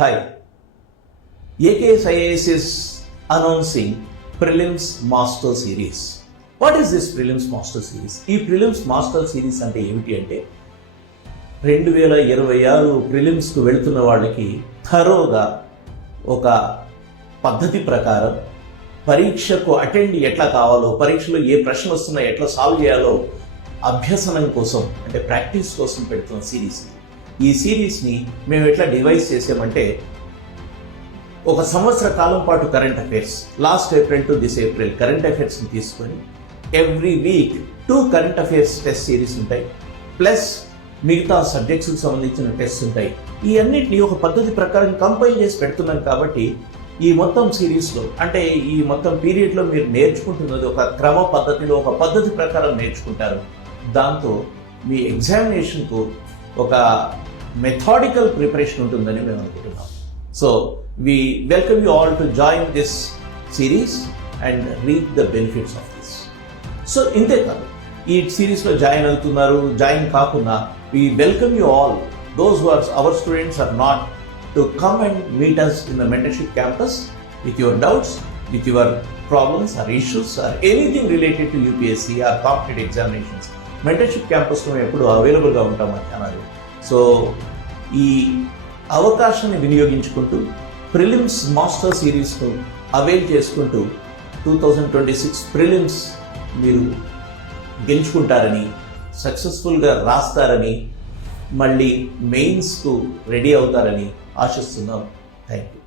Hi, AKS IAS is announcing Prelims Master Series. What is this Prelims Master Series? ఈ Prelims Master Series అంటే ఏమిటి అంటే 2026 ప్రిలిమ్స్కు వెళుతున్న వాళ్ళకి థరోగా ఒక పద్ధతి ప్రకారం పరీక్షకు అటెండ్ ఎట్లా కావాలో, పరీక్షలో ఏ ప్రశ్నలు వస్తున్నాయో ఎట్లా సాల్వ్ చేయాలో అభ్యసనం కోసం అంటే ప్రాక్టీస్ కోసం పెడుతున్న సిరీస్. ఈ సిరీస్ని మేము ఎట్లా డివైస్ చేసామంటే, ఒక సంవత్సర కాలం పాటు current affairs, last April to this April current అఫైర్స్ని తీసుకొని every week 2 current affairs test series ఉంటాయి, ప్లస్ మిగతా సబ్జెక్ట్స్కి సంబంధించిన టెస్ట్ ఉంటాయి. ఈ అన్నింటినీ ఒక పద్ధతి ప్రకారం కంపైల్ చేసి పెడుతున్నాం. కాబట్టి ఈ మొత్తం సిరీస్లో అంటే ఈ మొత్తం పీరియడ్లో మీరు నేర్చుకుంటున్నది ఒక క్రమ పద్ధతిలో, ఒక పద్ధతి ప్రకారం నేర్చుకుంటారు. దాంతో మీ ఎగ్జామినేషన్కు ఒక మెథాడికల్ ప్రిపరేషన్ ఉంటుందని మేము అనుకుంటున్నాం. So we welcome you all to join this series and reap the benefits of this. So ఇంతే కాదు, ఈ సిరీస్లో జాయిన్ అవుతున్నారు, జాయిన్ కాకుండా we welcome you all, those who are our students or not, to come and meet us in the mentorship campus with your doubts, with your problems or issues or anything related to UPSC or competitive examinations. mentorship campus లో ఎప్పుడు అవైలబుల్గా ఉంటాం మా channel. So ఈ అవకాశాన్ని వినియోగించుకుంటూ prelims master సిరీస్ను avail చేసుకుంటూ 2026 ప్రిలిమ్స్ మీరు గెలుచుకుంటారని, సక్సెస్ఫుల్గా రాస్తారని, మళ్ళీ మెయిన్స్కు రెడీ అవుతారని ఆశిస్తున్నాం. Thank you.